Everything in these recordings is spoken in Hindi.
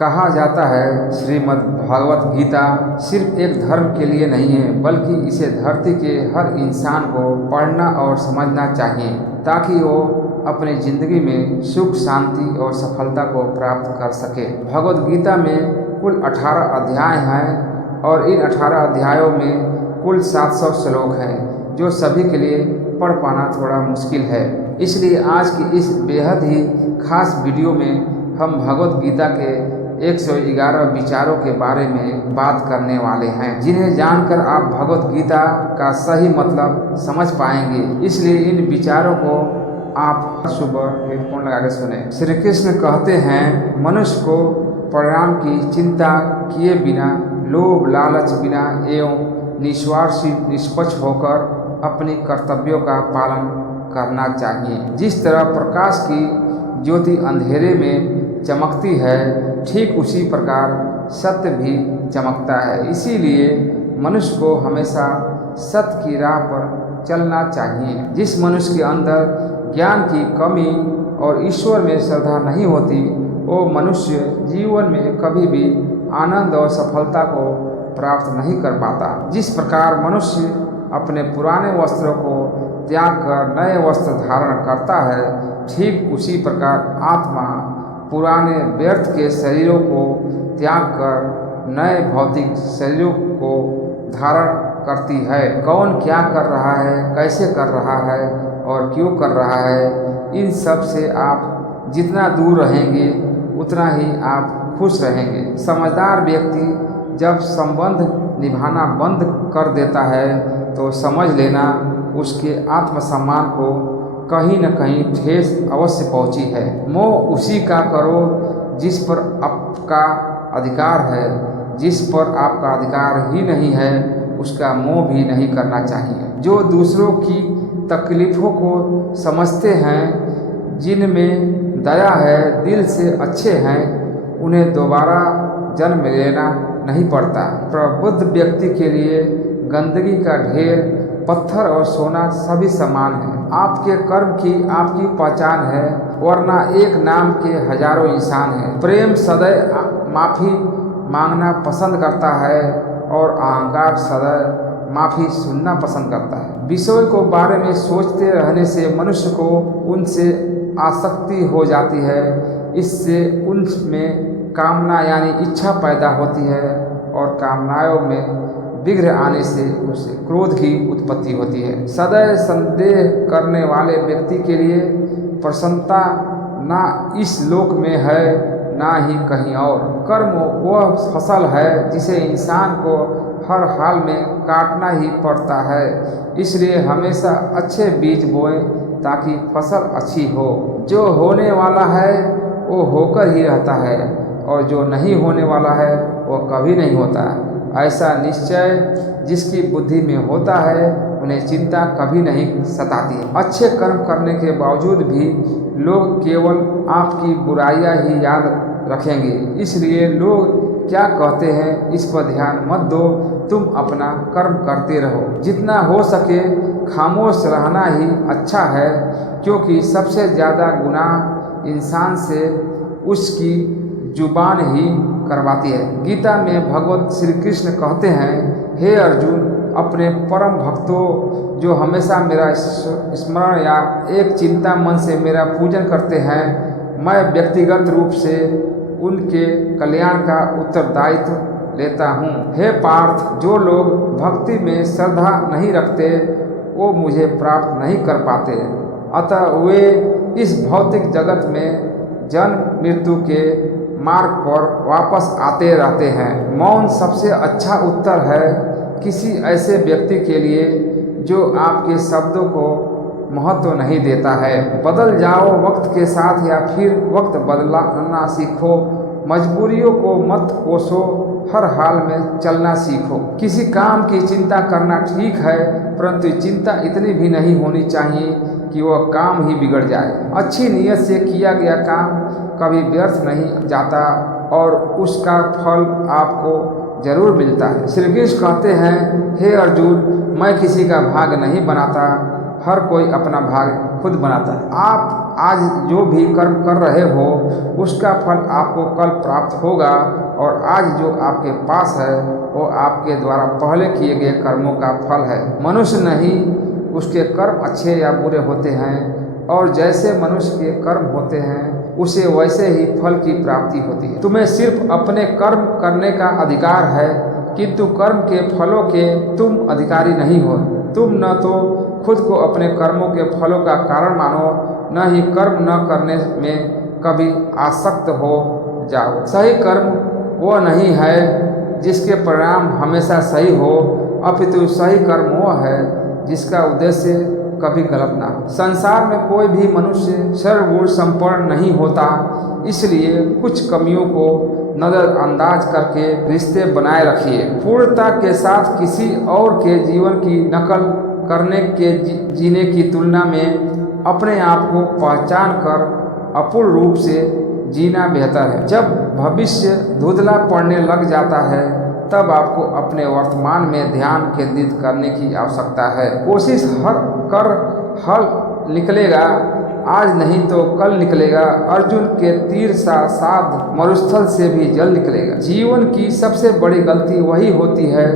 कहा जाता है श्रीमद् भागवत गीता सिर्फ एक धर्म के लिए नहीं है, बल्कि इसे धरती के हर इंसान को पढ़ना और समझना चाहिए ताकि वो अपनी जिंदगी में सुख, शांति और सफलता को प्राप्त कर सके। भगवत गीता में कुल 18 अध्याय हैं और इन 18 अध्यायों में कुल 700 श्लोक हैं, जो सभी के लिए पढ़ पाना थोड़ा मुश्किल है। इसलिए आज की इस बेहद ही खास वीडियो में हम भगवत गीता के 111 विचारों के बारे में बात करने वाले हैं, जिन्हें जानकर आप भगवत गीता का सही मतलब समझ पाएंगे। इसलिए इन विचारों को आप सुबह हेडफोन लगा के सुने। श्री कृष्ण कहते हैं, मनुष्य को परिणाम की चिंता किए बिना, लोभ लालच बिना एवं निस्वार्थ निष्पक्ष होकर अपनी कर्तव्यों का पालन करना चाहिए। जिस तरह प्रकाश की ज्योति अंधेरे में चमकती है, ठीक उसी प्रकार सत्य भी चमकता है। इसीलिए मनुष्य को हमेशा सत्य की राह पर चलना चाहिए। जिस मनुष्य के अंदर ज्ञान की कमी और ईश्वर में श्रद्धा नहीं होती, वो मनुष्य जीवन में कभी भी आनंद और सफलता को प्राप्त नहीं कर पाता। जिस प्रकार मनुष्य अपने पुराने वस्त्रों को त्याग कर नए वस्त्र धारण करता है, ठीक उसी प्रकार आत्मा पुराने व्यर्थ के शरीरों को त्याग कर नए भौतिक शरीरों को धारण करती है। कौन क्या कर रहा है, कैसे कर रहा है और क्यों कर रहा है, इन सब से आप जितना दूर रहेंगे उतना ही आप खुश रहेंगे। समझदार व्यक्ति जब संबंध निभाना बंद कर देता है तो समझ लेना उसके आत्मसम्मान को कहीं न कहीं ठेस अवश्य पहुंची है। मोह उसी का करो जिस पर आपका अधिकार है। जिस पर आपका अधिकार ही नहीं है, उसका मोह भी नहीं करना चाहिए। जो दूसरों की तकलीफ़ों को समझते हैं, जिनमें दया है, दिल से अच्छे हैं, उन्हें दोबारा जन्म लेना नहीं पड़ता। प्रबुद्ध व्यक्ति के लिए गंदगी का ढेर, पत्थर और सोना सभी समान है। आपके कर्म की आपकी पहचान है, वरना एक नाम के हजारों इंसान हैं। प्रेम सदैव माफ़ी मांगना पसंद करता है और अहंकार सदैव माफ़ी सुनना पसंद करता है। विषयों को बारे में सोचते रहने से मनुष्य को उनसे आसक्ति हो जाती है। इससे उनमें कामना यानी इच्छा पैदा होती है और कामनाओं में विघ्न आने से उसे क्रोध की उत्पत्ति होती है। सदैव संदेह करने वाले व्यक्ति के लिए प्रसन्नता ना इस लोक में है, ना ही कहीं और। कर्म वह फसल है जिसे इंसान को हर हाल में काटना ही पड़ता है। इसलिए हमेशा अच्छे बीज बोएं ताकि फसल अच्छी हो। जो होने वाला है वो होकर ही रहता है और जो नहीं होने वाला है वो कभी नहीं होता। ऐसा निश्चय जिसकी बुद्धि में होता है, उन्हें चिंता कभी नहीं सताती। अच्छे कर्म करने के बावजूद भी लोग केवल आपकी बुराइयां ही याद रखेंगे। इसलिए लोग क्या कहते हैं इस पर ध्यान मत दो, तुम अपना कर्म करते रहो। जितना हो सके खामोश रहना ही अच्छा है, क्योंकि सबसे ज़्यादा गुनाह इंसान से उसकी जुबान ही करवाती है। गीता में भगवत श्री कृष्ण कहते हैं, हे अर्जुन, अपने परम भक्तों जो हमेशा मेरा स्मरण या एक चिंता मन से मेरा पूजन करते हैं, मैं व्यक्तिगत रूप से उनके कल्याण का उत्तरदायित्व लेता हूँ। हे पार्थ, जो लोग भक्ति में श्रद्धा नहीं रखते वो मुझे प्राप्त नहीं कर पाते, अतः वे इस भौतिक जगत में जन्म मृत्यु के मार्ग पर वापस आते रहते हैं। मौन सबसे अच्छा उत्तर है किसी ऐसे व्यक्ति के लिए जो आपके शब्दों को महत्व नहीं देता है। बदल जाओ वक्त के साथ या फिर वक्त बदलना सीखो। मजबूरियों को मत कोसो, हर हाल में चलना सीखो। किसी काम की चिंता करना ठीक है, परंतु चिंता इतनी भी नहीं होनी चाहिए कि वह काम ही बिगड़ जाए। अच्छी नीयत से किया गया काम कभी व्यर्थ नहीं जाता और उसका फल आपको जरूर मिलता है। श्री कृष्ण कहते हैं, हे अर्जुन, मैं किसी का भाग नहीं बनाता, हर कोई अपना भाग खुद बनाता है। आप आज जो भी कर्म कर रहे हो उसका फल आपको कल प्राप्त होगा, और आज जो आपके पास है वो आपके द्वारा पहले किए गए कर्मों का फल है। मनुष्य नहीं उसके कर्म अच्छे या बुरे होते हैं, और जैसे मनुष्य के कर्म होते हैं उसे वैसे ही फल की प्राप्ति होती है। तुम्हें सिर्फ अपने कर्म करने का अधिकार है, किंतु कर्म के फलों के तुम अधिकारी नहीं हो। तुम न तो खुद को अपने कर्मों के फलों का कारण मानो, न ही कर्म न करने में कभी आसक्त हो जाओ। सही कर्म वो नहीं है जिसके परिणाम हमेशा सही हो, अपितु सही कर्म वो है जिसका उद्देश्य कभी गलत ना हो। संसार में कोई भी मनुष्य सर्वगुण संपन्न नहीं होता, इसलिए कुछ कमियों को नज़रअंदाज करके रिश्ते बनाए रखिए। पूर्णता के साथ किसी और के जीवन की नकल करने के जीने की तुलना में अपने आप को पहचान कर अपूर्ण रूप से जीना बेहतर है। जब भविष्य धुंधला पड़ने लग जाता है तब आपको अपने वर्तमान में ध्यान केंद्रित करने की आवश्यकता है। कोशिश कर हल निकलेगा, आज नहीं तो कल निकलेगा। अर्जुन के तीर सा साध मरुस्थल से भी जल निकलेगा। जीवन की सबसे बड़ी गलती वही होती है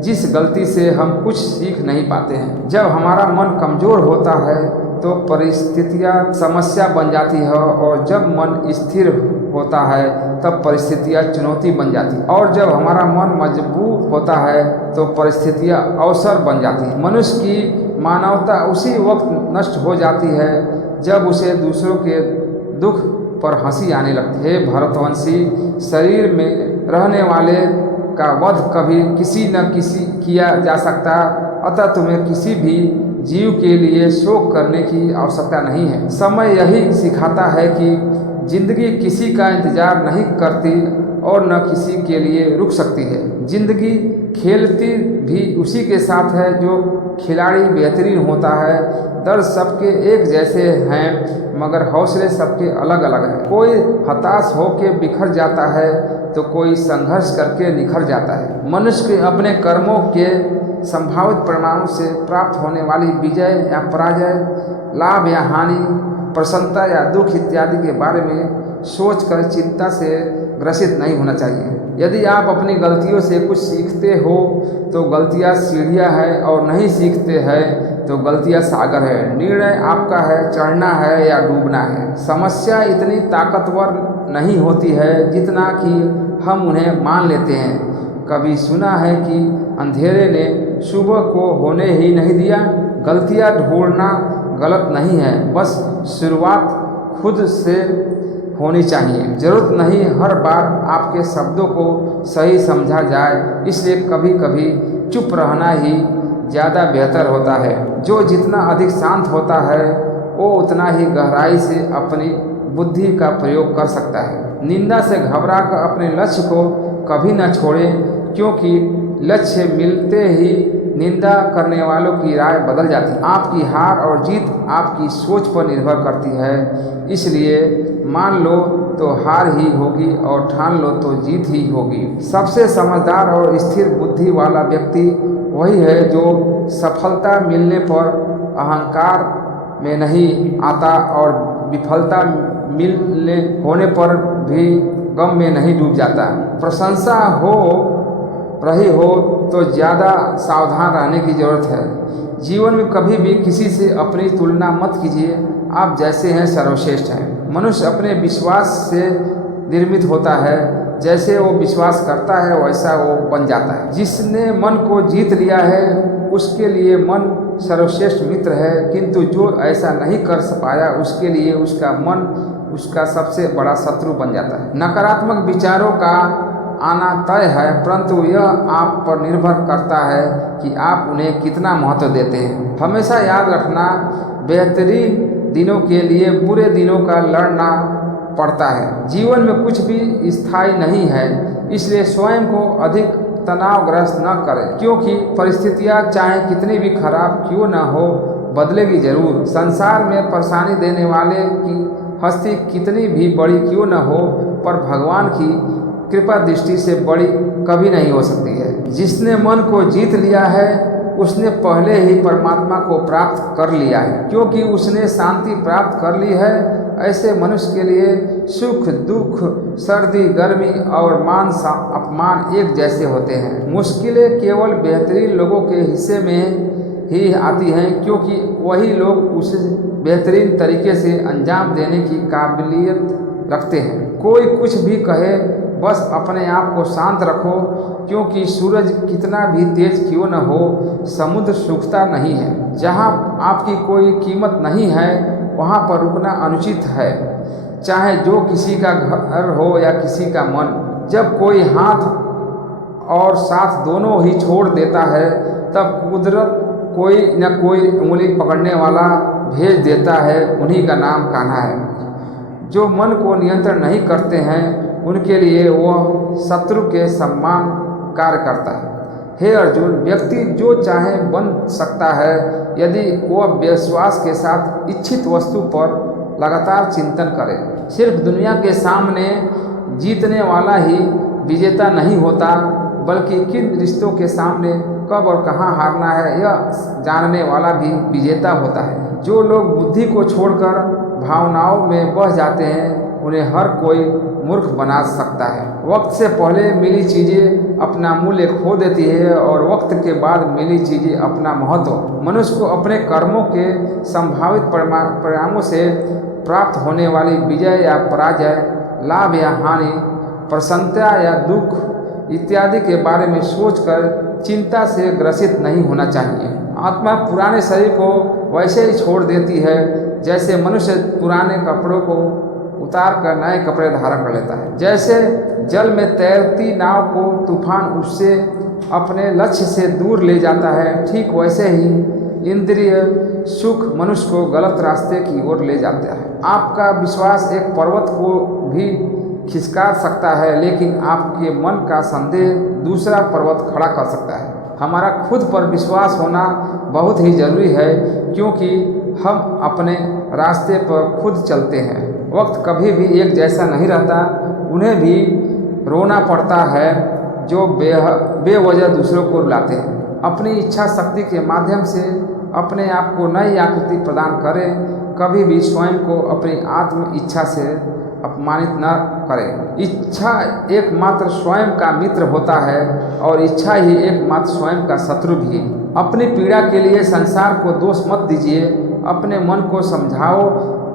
जिस गलती से हम कुछ सीख नहीं पाते हैं। जब हमारा मन कमज़ोर होता है तो परिस्थितियाँ समस्या बन जाती है, और जब मन स्थिर होता है तब परिस्थितियाँ चुनौती बन जाती है, और जब हमारा मन मजबूत होता है तो परिस्थितियाँ अवसर बन जाती है। मनुष्य की मानवता उसी वक्त नष्ट हो जाती है जब उसे दूसरों के दुख पर हंसी आने लगती है। भरतवंशी, शरीर में रहने वाले का वध कभी किसी न किसी किया जा सकता, अतः तुम्हें किसी भी जीव के लिए शोक करने की आवश्यकता नहीं है। समय यही सिखाता है कि जिंदगी किसी का इंतजार नहीं करती और न किसी के लिए रुक सकती है। जिंदगी खेलती भी उसी के साथ है जो खिलाड़ी बेहतरीन होता है। दर्द सबके एक जैसे हैं मगर हौसले सबके अलग अलग हैं। कोई हताश होकर बिखर जाता है तो कोई संघर्ष करके निखर जाता है। मनुष्य के अपने कर्मों के संभावित परिणामों से प्राप्त होने वाली विजय या पराजय, लाभ या हानि, प्रसन्नता या दुख इत्यादि के बारे में सोचकर चिंता से ग्रसित नहीं होना चाहिए। यदि आप अपनी गलतियों से कुछ सीखते हो तो गलतियाँ सीढ़ियाँ है, और नहीं सीखते हैं तो गलतियाँ सागर है। निर्णय आपका है, चढ़ना है या डूबना है। समस्या इतनी ताकतवर नहीं होती है जितना कि हम उन्हें मान लेते हैं। कभी सुना है कि अंधेरे ने सुबह को होने ही नहीं दिया। गलतियाँ ढूंढना गलत नहीं है, बस शुरुआत खुद से होनी चाहिए। जरूरत नहीं हर बार आपके शब्दों को सही समझा जाए, इसलिए कभी कभी चुप रहना ही ज़्यादा बेहतर होता है। जो जितना अधिक शांत होता है वो उतना ही गहराई से अपनी बुद्धि का प्रयोग कर सकता है। निंदा से घबरा कर अपने लक्ष्य को कभी न छोड़ें, क्योंकि लक्ष्य मिलते ही निंदा करने वालों की राय बदल जाती है। आपकी हार और जीत आपकी सोच पर निर्भर करती है, इसलिए मान लो तो हार ही होगी और ठान लो तो जीत ही होगी। सबसे समझदार और स्थिर बुद्धि वाला व्यक्ति वही है जो सफलता मिलने पर अहंकार में नहीं आता और विफलता मिलने होने पर भी गम में नहीं डूब जाता। प्रशंसा हो रही हो तो ज़्यादा सावधान रहने की ज़रूरत है। जीवन में कभी भी किसी से अपनी तुलना मत कीजिए। आप जैसे हैं सर्वश्रेष्ठ हैं। मनुष्य अपने विश्वास से निर्मित होता है, जैसे वो विश्वास करता है वैसा वो बन जाता है। जिसने मन को जीत लिया है उसके लिए मन सर्वश्रेष्ठ मित्र है, किंतु जो ऐसा नहीं कर पाया उसके लिए उसका मन उसका सबसे बड़ा शत्रु बन जाता है। नकारात्मक विचारों का आना तय है, परंतु यह आप पर निर्भर करता है कि आप उन्हें कितना महत्व देते हैं। हमेशा याद रखना, बेहतरीन दिनों के लिए बुरे दिनों का लड़ना पड़ता है। जीवन में कुछ भी स्थायी नहीं है, इसलिए स्वयं को अधिक तनावग्रस्त न करें, क्योंकि परिस्थितियाँ चाहे कितनी भी खराब क्यों न हो बदलेगी जरूर। संसार में परेशानी देने वाले की हस्ती कितनी भी बड़ी क्यों न हो, पर भगवान की कृपा दृष्टि से बड़ी कभी नहीं हो सकती है। जिसने मन को जीत लिया है उसने पहले ही परमात्मा को प्राप्त कर लिया है। क्योंकि उसने शांति प्राप्त कर ली है, ऐसे मनुष्य के लिए सुख दुख, सर्दी गर्मी और मान अपमान एक जैसे होते हैं। मुश्किलें केवल बेहतरीन लोगों के हिस्से में ही आती हैं, क्योंकि वही लोग उसे बेहतरीन तरीके से अंजाम देने की काबिलियत रखते हैं। कोई कुछ भी कहे, बस अपने आप को शांत रखो, क्योंकि सूरज कितना भी तेज क्यों न हो, समुद्र सूखता नहीं है। जहाँ आपकी कोई कीमत नहीं है, वहाँ पर रुकना अनुचित है, चाहे जो किसी का घर हो या किसी का मन। जब कोई हाथ और साथ दोनों ही छोड़ देता है, तब कुदरत कोई न कोई उंगली पकड़ने वाला भेज देता है। उन्हीं का नाम कान्हा है। जो मन को नियंत्रण नहीं करते हैं, उनके लिए वह शत्रु के सम्मान कार्य करता है। हे अर्जुन, व्यक्ति जो चाहे बन सकता है, यदि वह विश्वास के साथ इच्छित वस्तु पर लगातार चिंतन करे। सिर्फ दुनिया के सामने जीतने वाला ही विजेता नहीं होता, बल्कि किन रिश्तों के सामने कब और कहाँ हारना है, यह जानने वाला भी विजेता होता है। जो लोग बुद्धि को छोड़कर भावनाओं में बह जाते हैं, उन्हें हर कोई मूर्ख बना सकता है। वक्त से पहले मिली चीज़ें अपना मूल्य खो देती है, और वक्त के बाद मिली चीज़ें अपना महत्व। मनुष्य को अपने कर्मों के संभावित परिणामों से प्राप्त होने वाली विजय या पराजय, लाभ या हानि, प्रसन्नता या दुख इत्यादि के बारे में सोचकर चिंता से ग्रसित नहीं होना चाहिए। आत्मा पुराने शरीर को वैसे ही छोड़ देती है, जैसे मनुष्य पुराने कपड़ों को उतार कर नए कपड़े धारण कर लेता है। जैसे जल में तैरती नाव को तूफान उससे अपने लक्ष्य से दूर ले जाता है, ठीक वैसे ही इंद्रिय सुख मनुष्य को गलत रास्ते की ओर ले जाता है। आपका विश्वास एक पर्वत को भी खिसका सकता है, लेकिन आपके मन का संदेह दूसरा पर्वत खड़ा कर सकता है। हमारा खुद पर विश्वास होना बहुत ही जरूरी है, क्योंकि हम अपने रास्ते पर खुद चलते हैं। वक्त कभी भी एक जैसा नहीं रहता। उन्हें भी रोना पड़ता है जो बेवजह दूसरों को रुलाते हैं। अपनी इच्छा शक्ति के माध्यम से अपने आप को नई आकृति प्रदान करें। कभी भी स्वयं को अपनी आत्म इच्छा से अपमानित न करें। इच्छा एकमात्र स्वयं का मित्र होता है, और इच्छा ही एकमात्र स्वयं का शत्रु भी। अपनी पीड़ा के लिए संसार को दोष मत दीजिए। अपने मन को समझाओ,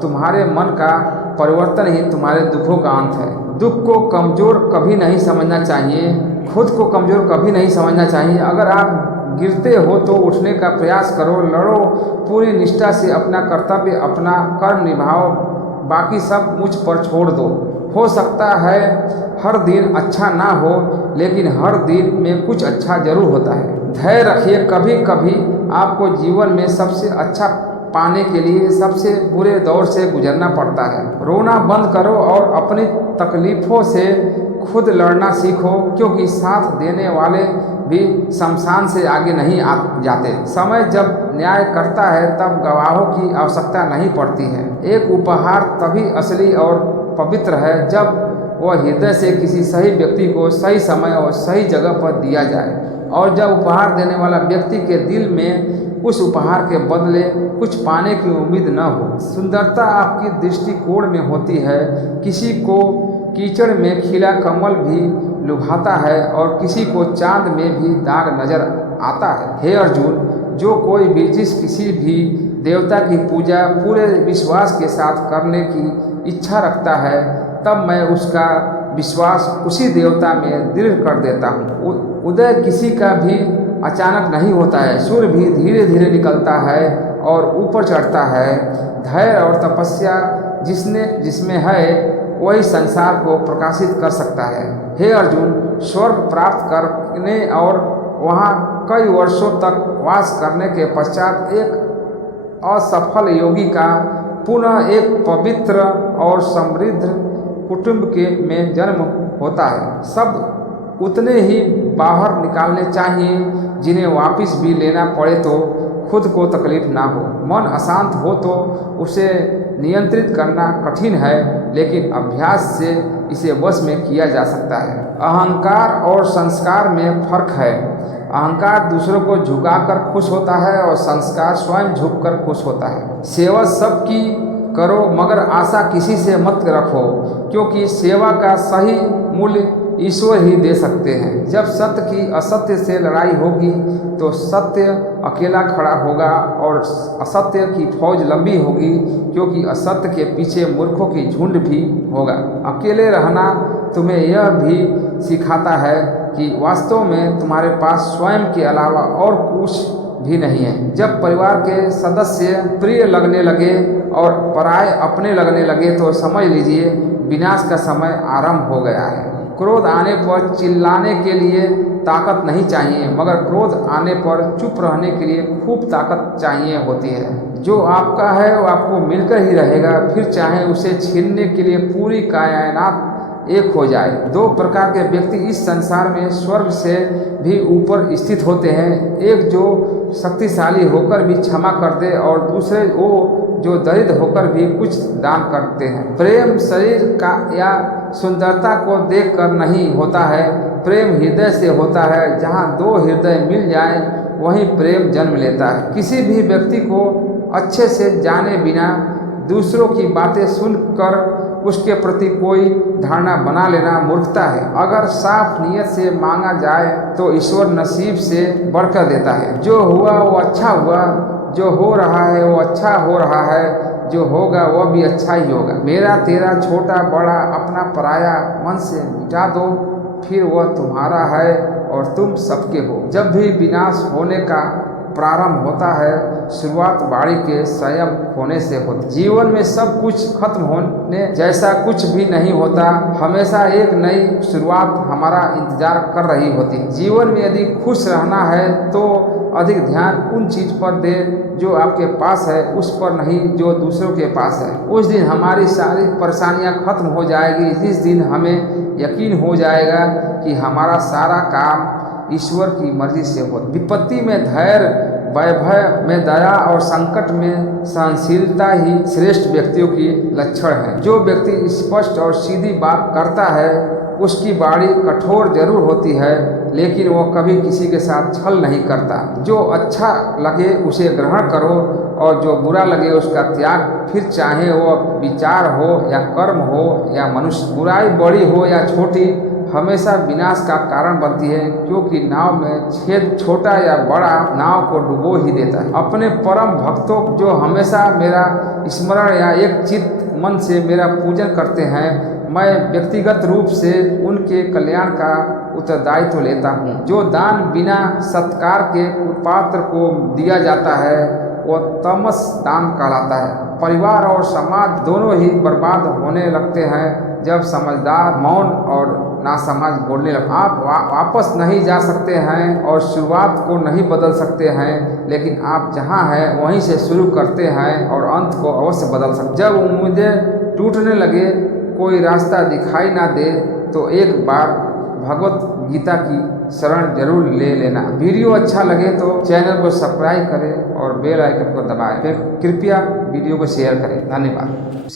तुम्हारे मन का परिवर्तन ही तुम्हारे दुखों का अंत है। दुख को कमज़ोर कभी नहीं समझना चाहिए, खुद को कमज़ोर कभी नहीं समझना चाहिए। अगर आप गिरते हो तो उठने का प्रयास करो, लड़ो पूरी निष्ठा से अपना कर्तव्य, अपना कर्म निभाओ, बाकी सब मुझ पर छोड़ दो। हो सकता है हर दिन अच्छा ना हो, लेकिन हर दिन में कुछ अच्छा जरूर होता है। धैर्य रखिए, कभी कभी आपको जीवन में सबसे अच्छा पाने के लिए सबसे बुरे दौर से गुजरना पड़ता है। रोना बंद करो और अपनी तकलीफ़ों से खुद लड़ना सीखो, क्योंकि साथ देने वाले भी शमशान से आगे नहीं जाते। समय जब न्याय करता है, तब गवाहों की आवश्यकता नहीं पड़ती है। एक उपहार तभी असली और पवित्र है जब वह हृदय से किसी सही व्यक्ति को सही समय और सही जगह पर दिया जाए, और जब उपहार देने वाला व्यक्ति के दिल में उस उपहार के बदले कुछ पाने की उम्मीद न हो। सुंदरता आपकी दृष्टिकोण में होती है। किसी को कीचड़ में खिला कमल भी लुभाता है, और किसी को चांद में भी दाग नजर आता है। हे अर्जुन, जो कोई भी जिस किसी भी देवता की पूजा पूरे विश्वास के साथ करने की इच्छा रखता है, तब मैं उसका विश्वास उसी देवता में दृढ़ कर देता हूँ। उदय किसी का भी अचानक नहीं होता है। सूर्य भी धीरे धीरे निकलता है और ऊपर चढ़ता है। धैर्य और तपस्या जिसमें है, वही संसार को प्रकाशित कर सकता है। हे अर्जुन, स्वर्ग प्राप्त करने और वहाँ कई वर्षों तक वास करने के पश्चात एक असफल योगी का पुनः एक पवित्र और समृद्ध कुटुंब में जन्म होता है। सब उतने ही बाहर निकालने चाहिए जिन्हें वापस भी लेना पड़े तो खुद को तकलीफ ना हो। मन अशांत हो तो उसे नियंत्रित करना कठिन है, लेकिन अभ्यास से इसे वश में किया जा सकता है। अहंकार और संस्कार में फर्क है। अहंकार दूसरों को झुकाकर खुश होता है और संस्कार स्वयं झुककर खुश होता है। सेवा सबकी करो मगर आशा किसी से मत रखो, क्योंकि सेवा का सही मूल्य ईश्वर ही दे सकते हैं। जब सत्य की असत्य से लड़ाई होगी तो सत्य अकेला खड़ा होगा और असत्य की फौज लंबी होगी, क्योंकि असत्य के पीछे मूर्खों की झुंड भी होगा। अकेले रहना तुम्हें यह भी सिखाता है कि वास्तव में तुम्हारे पास स्वयं के अलावा और कुछ भी नहीं है। जब परिवार के सदस्य प्रिय लगने लगे और पराये अपने लगने लगे तो समझ लीजिए विनाश का समय आरंभ हो गया है। क्रोध आने पर चिल्लाने के लिए ताकत नहीं चाहिए, मगर क्रोध आने पर चुप रहने के लिए खूब ताकत चाहिए होती है। जो आपका है वो आपको मिलकर ही रहेगा, फिर चाहे उसे छीनने के लिए पूरी कायनात एक हो जाए। दो प्रकार के व्यक्ति इस संसार में स्वर्ग से भी ऊपर स्थित होते हैं, एक जो शक्तिशाली होकर भी क्षमा कर दे और दूसरे वो जो दरिद्र होकर भी कुछ दान करते हैं। प्रेम शरीर का या सुंदरता को देखकर नहीं होता है, प्रेम हृदय से होता है। जहाँ दो हृदय मिल जाएं वहीं प्रेम जन्म लेता है। किसी भी व्यक्ति को अच्छे से जाने बिना दूसरों की बातें सुनकर उसके प्रति कोई धारणा बना लेना मूर्खता है। अगर साफ नियत से मांगा जाए तो ईश्वर नसीब से बढ़कर देता है। जो हुआ वो अच्छा हुआ, जो हो रहा है वो अच्छा हो रहा है, जो होगा वह भी अच्छा ही होगा। मेरा तेरा छोटा बड़ा अपना पराया मन से मिटा दो, फिर वह तुम्हारा है और तुम सबके हो। जब भी विनाश होने का प्रारंभ होता है, शुरुआत बाड़ी के संयम होने से होती। जीवन में सब कुछ खत्म होने जैसा कुछ भी नहीं होता, हमेशा एक नई शुरुआत हमारा इंतजार कर रही होती। जीवन में यदि खुश रहना है तो अधिक ध्यान उन चीज पर दे जो आपके पास है, उस पर नहीं जो दूसरों के पास है। उस दिन हमारी सारी परेशानियां खत्म हो जाएगी। जिस दिन हमें यकीन हो जाएगा कि हमारा सारा काम ईश्वर की मर्जी से हो। विपत्ति में धैर्य, वैभव में दया और संकट में सहनशीलता ही श्रेष्ठ व्यक्तियों की लक्षण है। जो व्यक्ति स्पष्ट और सीधी बात करता है उसकी वाणी कठोर जरूर होती है, लेकिन वो कभी किसी के साथ छल नहीं करता। जो अच्छा लगे उसे ग्रहण करो और जो बुरा लगे उसका त्याग, फिर चाहे वो विचार हो या कर्म हो या मनुष्य। बुराई बड़ी हो या छोटी हमेशा विनाश का कारण बनती है, क्योंकि नाव में छेद छोटा या बड़ा नाव को डुबो ही देता है। अपने परम भक्तों जो हमेशा मेरा स्मरण या एक चित्त मन से मेरा पूजन करते हैं, मैं व्यक्तिगत रूप से उनके कल्याण का उत्तरदायित्व लेता हूँ। जो दान बिना सत्कार के पात्र को दिया जाता है वो तमस दान कहलाता है। परिवार और समाज दोनों ही बर्बाद होने लगते हैं जब समझदार मौन और नासमझ बोलने लगे। आप वापस नहीं जा सकते हैं और शुरुआत को नहीं बदल सकते हैं, लेकिन आप जहां हैं वहीं से शुरू करते हैं और अंत को अवश्य बदल सकते। जब उम्मीदें टूटने लगे, कोई रास्ता दिखाई ना दे, तो एक बार भगवत गीता की शरण जरूर ले लेना। वीडियो अच्छा लगे तो चैनल को सब्सक्राइब करें और बेल आइकन को दबाएं। फिर कृपया वीडियो को शेयर करें। धन्यवाद।